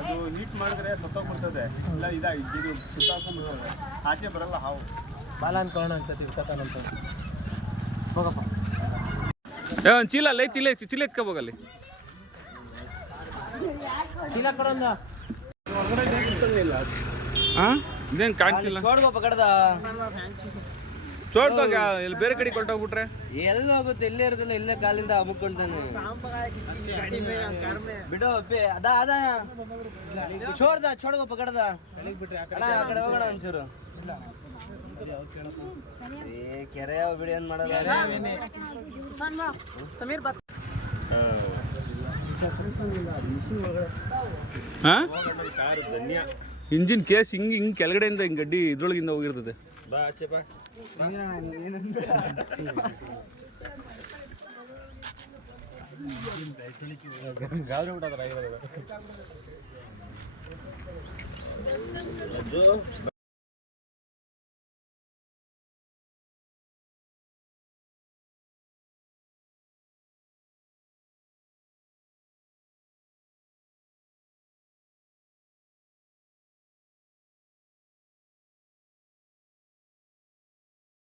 ಅದು ನೀಟ್ ಮಾಡಿದ್ರೆ ಸತ್ತೋಗ್ಬಿಡ್ತದೆ, ಇಲ್ಲ ಇದಾಗಿ ಇದು ಸುತ್ತಾಕೊಂಡ್ಬಿಡ್ತದೆ, ಆಚೆ ಬರಲ್ಲ ಹಾವು. ಬಾಲ ಅನ್ಕೊಳ್ಳೋಣ ಅನ್ಸತಿ ಇರ್ಕತ್ತಾನಂತ. ಹೋಗಪ್ಪ. ಒಂದು ಚೀಲ ಅಲ್ಲ, ಚೀಲ ಎತ್ಕೋಬೋಗಲ್ಲಿ. ಚೀಲ ಕೊಡೋಣ. ಹಾಂ ಇದೇನು ಕಾಣ್ತಿಲ್ಲ. ಚೋಡ್ಗೋಪ ಕಡ್ದ ಚೋಡ್ಗೋಗ ಇಲ್ಲಿ ಬೇರೆ ಕಡೆ ಕೊಟ್ಟೋಗ್ಬಿಟ್ರೆ ಎಲ್ಲ ಹೋಗುತ್ತೆ. ಇಲ್ಲೇ ಇರೋದಿಲ್ಲ, ಇಲ್ಲೇ ಕಾಲಿಂದ ಮುಕ್ಕೊಂತಾನೆ. ಬಿಡು ಅದ ಅದ ಚೋಡ್ಗೋಪ ಕಡ್ದ. ಆ ಕಡೆ ಹೋಗೋಣ ಒಂಚೂರು. ಕೆರೆ ಬಿಡಿ ಏನ್ ಮಾಡೋದು. ಹಾಂ ಇಂಜಿನ್ ಕೇಸ್ ಹಿಂಗೆ ಕೆಳಗಡೆಯಿಂದ ಹಿಂಗೆ ಗಡ್ಡಿ ಇದ್ರೊಳಗಿಂದ ಹೋಗಿರ್ತದೆ. ಬಾ ಆಚೆ ಬಾ. ಗಾಬರಿ ಬಿಡೋದ್ರ